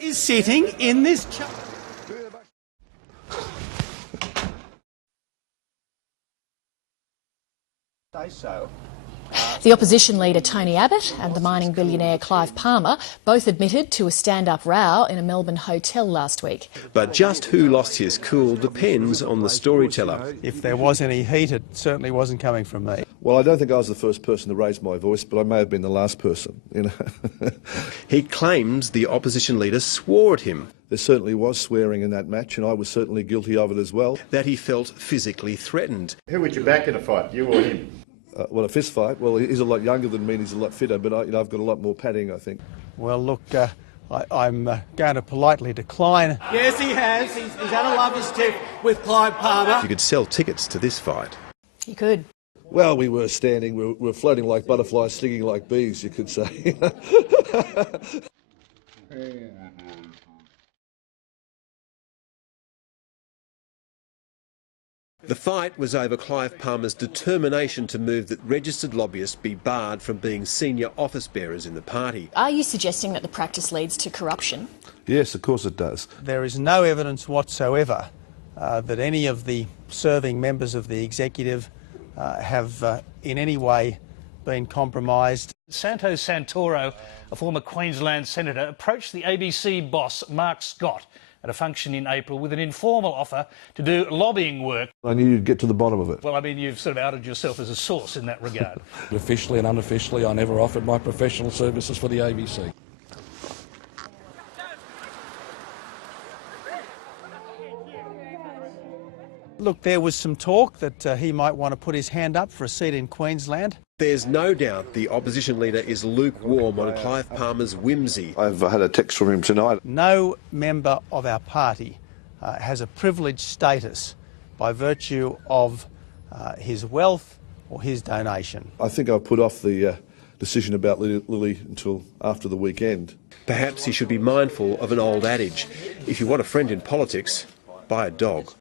is sitting in this chair. The opposition leader Tony Abbott and the mining billionaire Clive Palmer both admitted to a stand-up row in a Melbourne hotel last week. But just who lost his cool depends on the storyteller. If there was any heat, it certainly wasn't coming from me. Well, I don't think I was the first person to raise my voice, but I may have been the last person, you know. He claims the opposition leader swore at him. There certainly was swearing in that match, and I was certainly guilty of it as well. That he felt physically threatened. Who would you back in a fight, you or him? Well, a fist fight. Well, he's a lot younger than me and he's a lot fitter, but I've got a lot more padding, I think. Well, look, I'm going to politely decline. Yes, he has. He's had a lovely stiff with Clive Palmer. You could sell tickets to this fight. You could. Well, we were standing, we were floating like butterflies, stinging like bees, you could say. The fight was over Clive Palmer's determination to move that registered lobbyists be barred from being senior office bearers in the party. Are you suggesting that the practice leads to corruption? Yes, of course it does. There is no evidence whatsoever that any of the serving members of the executive have in any way been compromised. Santos Santoro, a former Queensland senator, approached the ABC boss Mark Scott at a function in April with an informal offer to do lobbying work. I knew you'd get to the bottom of it. Well, I mean, you've sort of outed yourself as a source in that regard. Officially and unofficially, I never offered my professional services for the ABC. Look, there was some talk that he might want to put his hand up for a seat in Queensland. There's no doubt the opposition leader is lukewarm on Clive Palmer's whimsy. I've had a text from him tonight. No member of our party has a privileged status by virtue of his wealth or his donation. I think I'll put off the decision about Lily until after the weekend. Perhaps he should be mindful of an old adage. If you want a friend in politics, buy a dog.